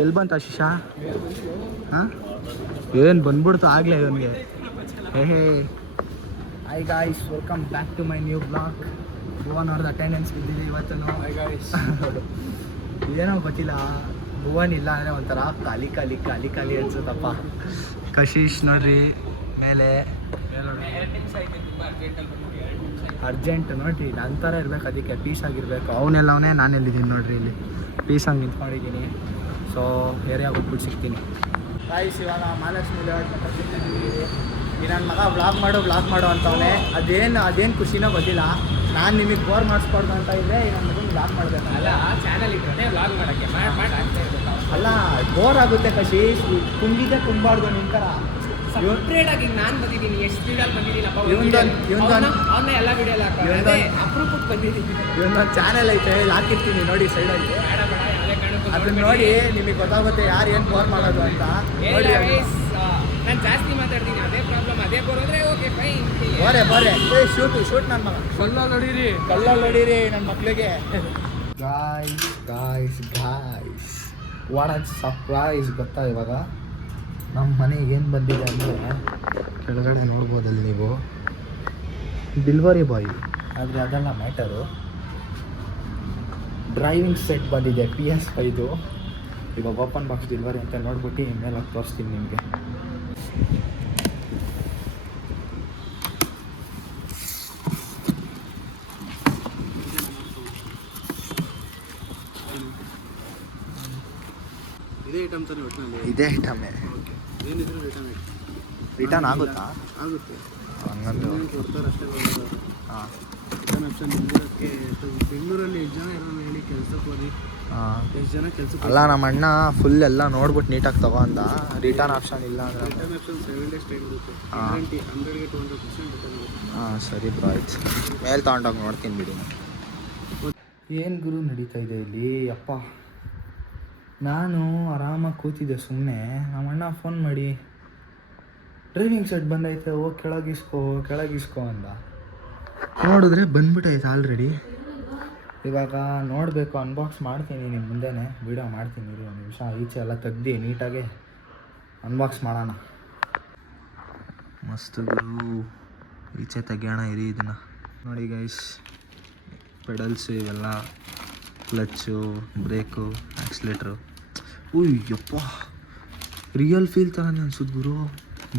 ಎಲ್ಲಿ ಬಂತ ಶಿಶ ಹಾಂ ಏನು ಬಂದ್ಬಿಡ್ತು ಆಗಲೇ ಇವನಿಗೆ hey hi guys welcome back to my new blog. Bhuvan ಅವ್ರದ್ದು ಅಟೆಂಡೆನ್ಸ್ ಬಿದ್ದಿದೆ ಇವತ್ತು. ಏನೋ ಗೊತ್ತಿಲ್ಲ, ಭುವನ್ ಇಲ್ಲ ಅಂದರೆ ಒಂಥರ ಖಾಲಿ ಖಾಲಿ ಖಾಲಿ ಖಾಲಿ ಅನ್ಸುತ್ತಪ್ಪ. ಕಶೀಶ್ ನೋಡ್ರಿ ಮೇಲೆ ಅರ್ಜೆಂಟ್ ನೋಡ್ರಿ, ನನ್ನ ಥರ ಇರ್ಬೇಕು, ಅದಕ್ಕೆ ಪೀಸ್ ಆಗಿರ್ಬೇಕು. ಅವನೆಲ್ಲವನೇ ನಾನು ಎಲ್ಲಿದ್ದೀನಿ ನೋಡ್ರಿ, ಇಲ್ಲಿ ಪೀಸಾಗಿ ನಿಂತ್ಕೊಂಡಿದ್ದೀನಿ. ಸೊ ಏರಿಯಾಗೆ ಹೋಗ್ಬಿಟ್ಟು ಸಿಗ್ತೀನಿ. ಗಾಯ್ಸ್ ಇವಾಗ ಮಹಾಲಕ್ಷ್ಮಿ ಲೇಔಟ್ ಸಿಗ್ತಿದ್ದೀವಿ. ಈ ನನ್ನ ಮಗ ವ್ಲಾಗ್ ಮಾಡು ಅಂತವನೇ. ಅದೇನು ಖುಷಿನೋ ಗೊತ್ತಿಲ್ಲ. ನಾನು ನಿಮಗೆ ಬೋರ್ ಮಾಡಿಸ್ಬಾರ್ದು ಅಂತ ಇದ್ದೆ, ಈ ನನ್ನ ಮಗನ ವ್ಲಾಗ್ ಮಾಡಬೇಕು. ಅಲ್ಲ ಚಾನಲ್ ಇದ್ರೆ ವ್ಲಾಗ್ ಮಾಡೋಕ್ಕೆ ಅಲ್ಲ ಬೋರ್ ಆಗುತ್ತೆ ಕಶೀಶ್, ತುಂಬಿದೆ ತುಂಬಾರ್ದು ನಿನ್ನ ಥರ. ಸಪ್ರೇಟ್ ಆಗಿ ನಾನು ಬಂದಿದ್ದೀನಿ, ಎಷ್ಟು ಸ್ಪೀಡಲ್ಲಿ ಬಂದಿದ್ದೀನಪ್ಪ. ಅವನ್ನ ಎಲ್ಲ ವಿಡಿಯೋಲ್ಲ ಅಪ್ರೂಪಕ್ಕೆ ಬಂದಿದ್ದೀನಿ. ಇವೊಂದೊಂದು ಚಾನಲ್ ಐತೆ, ಇಲ್ಲಿ ಹಾಕಿರ್ತೀನಿ ನೋಡಿ ಸೈಡಲ್ಲಿ. ಅದನ್ನ ನೋಡಿ ನಿಮಗೆ ಗೊತ್ತಾಗುತ್ತೆ ಯಾರು ಏನು ಬೋರ್ ಮಾಡೋದು ಅಂತ. ನೋಡಿ ನಾನು ಜಾಸ್ತಿ ಮಾತಾಡ್ತೀನಿ, ಅದೇ ಪ್ರಾಬ್ಲಮ್. ಅದೇ ಬೋರ್ ಹೋದ್ರೆ ಓಕೆ ಫೈನ್. ಬೋರೆ ಶೂಟ್ ನನ್ನ ಮಗ. ಕಲ್ಲಲ್ಲಿ ಹೊಡೀರಿ ನನ್ನ ಮಕ್ಳಿಗೆ. ಗಾಯ್ಸ್ ವಾಟ್ ಆನ್ ಸರ್ಪ್ರೈಸ್ ಗೊತ್ತಾ? ಇವಾಗ ನಮ್ಮ ಮನೆಗೆ ಏನು ಬಂದಿದೆ ಅಂದರೆ, ಕೆಳಗಡೆ ನೋಡ್ಬೋದಲ್ಲಿ ನೀವು, ಡೆಲಿವರಿ ಬಾಯ್. ಆದರೆ ಅದೆಲ್ಲ ಮ್ಯಾಟರು, ಡ್ರೈವಿಂಗ್ ಸೆಟ್ ಬಂದಿದೆ PS5. ಇವಾಗ ಓಪನ್ ಬಾಕ್ಸ್ ಡೆಲಿವರಿ ಅಂತ ನೋಡ್ಬಿಟ್ಟು ಮೇಲೆ ತೋರಿಸ್ತೀನಿ ನಿಮಗೆ. ಇದೇ ಐಟಮೇ. ರಿಟರ್ನ್ ಆಗುತ್ತಾ? ಆಗುತ್ತೆ. ಹಂಗಂದ್ರೆ ಹಾಂ, ರಿಟರ್ನ್ ಆಪ್ಷನ್ ಬೆಂಗಳೂರಲ್ಲಿ ಎಷ್ಟು ಜನ ಇರೋಣ ಹೇಳಿ ಕೆಲಸಕ್ಕೆ ಹೋಗಿ. ಎಷ್ಟು ಜನ ಕೆಲಸಕ್ಕೆ ಅಲ್ಲ, ನಮ್ಮ ಅಣ್ಣ ಫುಲ್ ಎಲ್ಲ ನೋಡ್ಬಿಟ್ಟು ನೀಟಾಗಿ ತಗೊಂಡ. ರಿಟರ್ನ್ ಆಪ್ಷನ್ ಇಲ್ಲ ಅಂದರೆ ರಿಟರ್ನ್ ಆಪ್ಷನ್ 7 days ಟೈಮ್ ಇರುತ್ತೆ. 100ಗೆ 200% ರಿಟರ್ನ್ ಆಗುತ್ತೆ. ಹಾಂ ಸರಿ ಬ್ರೋ, ಆಯ್ತು. ಮೇಲೆ ತಗೊಂಡೋಗಿ ನೋಡ್ತೀನಿ ಬಿಡಿ. ಏನು ಗುರು ನಡೀತಾ ಇದೆ ಇಲ್ಲಿ? ಅಪ್ಪ, ನಾನು ಆರಾಮಾಗಿ ಕೂತಿದ್ದೆ ಸುಮ್ಮನೆ. ನಮ್ಮ ಅಣ್ಣ ಫೋನ್ ಮಾಡಿ ಡ್ರೈವಿಂಗ್ ಸೆಟ್ ಬಂದೈತೆ, ಹೋಗಿ ಕೆಳಗಿಸ್ಕೋ ಅಂದ. ನೋಡಿದ್ರೆ ಬಂದ್ಬಿಟ್ಟೈತೆ ಆಲ್ರೆಡಿ. ಇವಾಗ ನೋಡಬೇಕು, ಅನ್ಬಾಕ್ಸ್ ಮಾಡ್ತೀನಿ ನಿಮ್ಮ ಮುಂದೆನೇ ವೀಡಿಯೋ ಮಾಡ್ತೀನಿ. ಇರಿ ಒಂದು ನಿಮಿಷ, ಈಚೆ ಎಲ್ಲ ತೆಗ್ದು ನೀಟಾಗೆ ಅನ್ಬಾಕ್ಸ್ ಮಾಡೋಣ. ಮಸ್ತ್ ಗುರು, ಈಚೆ ತೆಗಿಯೋಣ ಇರಿ ಇದನ್ನು. ನೋಡಿ ಗೈಸ್, ಪೆಡಲ್ಸು ಇವೆಲ್ಲ, ಕ್ಲಚ್ಚು, ಬ್ರೇಕು, ಆಕ್ಸಿಲೇಟ್ರು. ಯಪ್ಪ, ರಿಯಲ್ ಫೀಲ್ ಥರನೇ ಅನ್ಸುತ್ತೆ ಗುರು.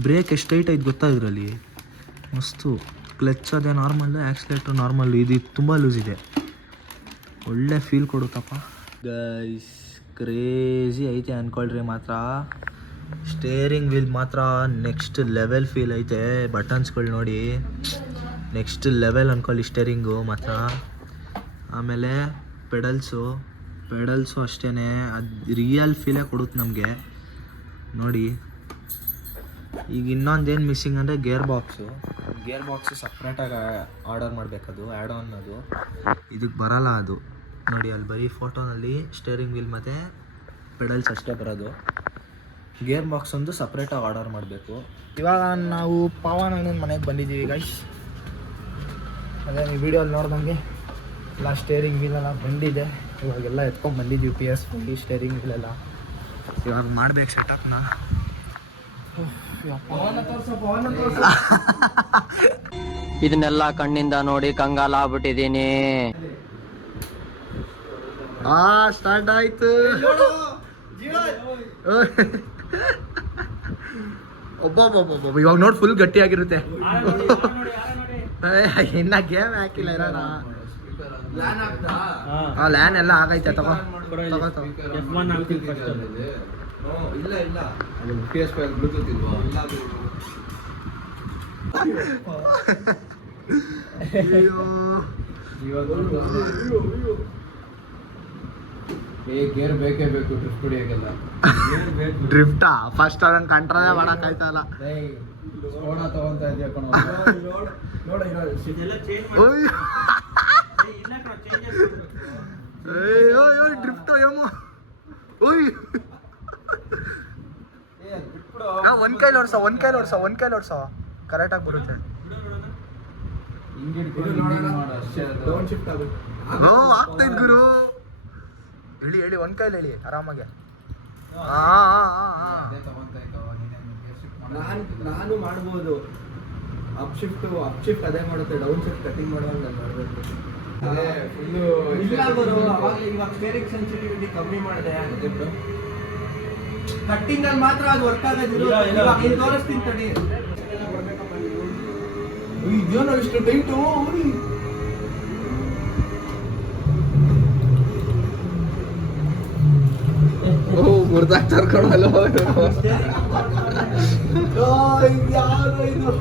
ಬ್ರೇಕ್ ಎಷ್ಟು ಟೈಟ್ ಐತೆ ಗೊತ್ತಾ ಇದರಲ್ಲಿ, ಮಸ್ತು. ಕ್ಲಚ್ ಅದೇ ನಾರ್ಮಲ್ಲು, ಆಕ್ಸಿಲೇಟ್ರ್ ನಾರ್ಮಲ್ಲು. ಇದು ತುಂಬ ಲೂಸ್ ಇದೆ, ಒಳ್ಳೆ ಫೀಲ್ ಕೊಡುತ್ತಪ್ಪ. ಗೈಸ್ ಕ್ರೇಜಿ ಐತೆ ಅಂದ್ಕೊಳ್ರಿ. ಮಾತ್ರ ಸ್ಟೇರಿಂಗ್ ವೀಲ್ ಮಾತ್ರ ನೆಕ್ಸ್ಟ್ ಲೆವೆಲ್ ಫೀಲ್ ಐತೆ. ಬಟನ್ಸ್ಗಳು ನೋಡಿ, ನೆಕ್ಸ್ಟ್ ಲೆವೆಲ್ ಅಂದ್ಕೊಳ್ಳಿ ಸ್ಟೇರಿಂಗು ಮಾತ್ರ. ಆಮೇಲೆ ಪೆಡಲ್ಸು ಅಷ್ಟೇ, ಅದು ರಿಯಲ್ ಫೀಲೇ ಕೊಡುತ್ತೆ ನಮಗೆ ನೋಡಿ. ಈಗ ಇನ್ನೊಂದೇನು ಮಿಸ್ಸಿಂಗ್ ಅಂದರೆ ಗೇರ್ ಬಾಕ್ಸು ಸಪ್ರೇಟಾಗಿ ಆರ್ಡರ್ ಮಾಡಬೇಕದು, ಆ್ಯಡ್ ಆನ್. ಅದು ಇದಕ್ಕೆ ಬರಲ್ಲ ಅದು ನೋಡಿ. ಅಲ್ಲಿ ಬರೀ ಫೋಟೋನಲ್ಲಿ ಸ್ಟೇರಿಂಗ್ ವೀಲ್ ಮತ್ತು ಪೆಡಲ್ಸ್ ಅಷ್ಟೇ ಬರೋದು. ಗೇರ್ ಬಾಕ್ಸ್ ಒಂದು ಸಪ್ರೇಟಾಗಿ ಆರ್ಡರ್ ಮಾಡಬೇಕು. ಇವಾಗ ನಾವು ಪವನ್ ಅಣ್ಣನ ಮನೆಗೆ ಬಂದಿದ್ದೀವಿ ಗೈಸ್. ಅದೇ ಈ ವಿಡಿಯೋಲ್ಲಿ ನೋಡ್ದಂಗೆ ಎಲ್ಲ ಸ್ಟೇರಿಂಗ್ ವೀಲೆಲ್ಲ ಬಂದಿದೆ. ಇವಾಗೆಲ್ಲ ಎತ್ಕೊಂಡು ಬಂದಿದ್ದೀವಿ PS5 ಸ್ಟೇರಿಂಗ್ ವೀಲೆಲ್ಲ. ಇವಾಗ ಮಾಡ್ಬೇಕು ಸೆಟಪ್ನ. ಇದನ್ನೆಲ್ಲ ಕಣ್ಣಿಂದ ನೋಡಿ ಕಂಗಾಲ ಆಗ್ಬಿಟ್ಟಿದ್ದೀನಿ. ಸ್ಟಾರ್ಟ್ ಆಯ್ತು. ಒಬ್ಬೊಬ್ಬೊಬ್ಬೊಬ್ಬ ಇವಾಗ ನೋಡಿ ಫುಲ್ ಗಟ್ಟಿಯಾಗಿರುತ್ತೆ. ಇನ್ನ ಗೇಮ್ ಹಾಕಿಲ್ಲ ಇರೋಣ. ಲ್ಯಾನ್ ಎಲ್ಲ ಆಗೈತೆ. ತಗೋ ಇಲ್ಲ PS5 ಬ್ಲೂಟೂತ್ ಇಲ್ವಾ? ಗೇರ್ ಬೇಕೇ ಬೇಕು ಡ್ರಿಫ್ಟ್ ಹೊಡಿಯೋಕ್ಕೆಲ್ಲ. ಡ್ರಿಫ್ಟಾ ಫಸ್ಟ್ ಅದನ್ನು ಕಂಟ್ರೋಲೇ ಮಾಡೋಕ್ಕಾಯ್ತಲ್ಲ. ಸೋಡಾ ತಗೊಂತ ಇದೆಯಾ ಕಣ? ಡ್ರಿಫ್ಟ್ ಒಂದ್ ಕೈಲಿ ಓಡ್ಸೋ ಕರೆಕ್ಟಾಗಿ ಬರುತ್ತೆ. ಆಗ್ತೈತ್ ಗುರು. ಹೇಳಿ ಒಂದ್ ಕೈಲಿ ಹೇಳಿ ಆರಾಮಾಗೆ. ನಾನು ಮಾಡ್ಬೋದು. ಅಪ್ ಶಿಫ್ಟ್ ಅದೇ ಮಾಡುತ್ತೆ, ಡೌನ್ ಶಿಫ್ಟ್ ಕಟಿಂಗ್ ಮಾಡುವಾಗ ನಾನು ಮಾಡಬೇಕು. ಇವಾಗ ಸ್ಟೇರಿಂಗ್ ಸೆನ್ಸಿಟಿವಿಟಿ ಕಮ್ಮಿ ಮಾಡಿದೆ. ಕಟ್ಟಿಂಗ್ ಅಲ್ಲಿ ಮಾತ್ರ ಅದು ವರ್ಕ್ ಆಗೋದು. ತೋರಿಸ್ತೀನಿ ತಡಿ. ಇದೇನೋ ಇಷ್ಟು ಟೈಟು. ಮುರ್ದಾಕ್ತಾರ ಕಣಲ್ಲ. ಯಾರು ಇದು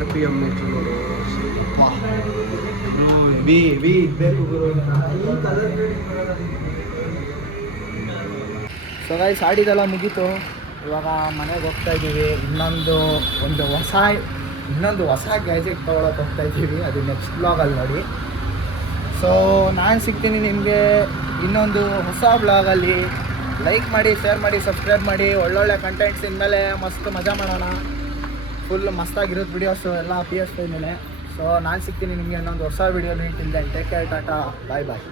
RPM ಮೀಟರ್ ನೋಡು. ವಿ ಬೇಕು ಗುರು. ಸೊ ಗೈಸ್ ಆಡಿದೆಲ್ಲ ಮುಗೀತು. ಇವಾಗ ಮನೆಗೆ ಹೋಗ್ತಾ ಇದ್ದೀವಿ. ಇನ್ನೊಂದು ಹೊಸ ಗ್ಯಾಜೆಟ್ ತೊಗೊಳಕ್ಕೆ ಹೋಗ್ತಾ ಇದ್ದೀವಿ. ಅದು ನೆಕ್ಸ್ಟ್ ಬ್ಲಾಗಲ್ಲಿ ನೋಡಿ. ಸೊ ನಾನು ಸಿಗ್ತೀನಿ ನಿಮಗೆ ಇನ್ನೊಂದು ಹೊಸ ಬ್ಲಾಗಲ್ಲಿ. ಲೈಕ್ ಮಾಡಿ, ಶೇರ್ ಮಾಡಿ, ಸಬ್ಸ್ಕ್ರೈಬ್ ಮಾಡಿ. ಒಳ್ಳೊಳ್ಳೆ ಕಂಟೆಂಟ್ಸ್ ಇನ್ಮೇಲೆ ಮಸ್ತ್ ಮಜಾ ಮಾಡೋಣ. ಫುಲ್ ಮಸ್ತಾಗಿರೋದು ವಿಡಿಯೋಸು ಎಲ್ಲ PS5 ಮೇಲೆ. ಸೊ ನಾನು ಸಿಗ್ತೀನಿ ನಿಮಗೆ ಇನ್ನೊಂದು ಹೊಸ ವಿಡಿಯೋ. ಟೇಕ್ ಕೇರ್, ಟಾಟಾ, ಬಾಯ್ ಬಾಯ್.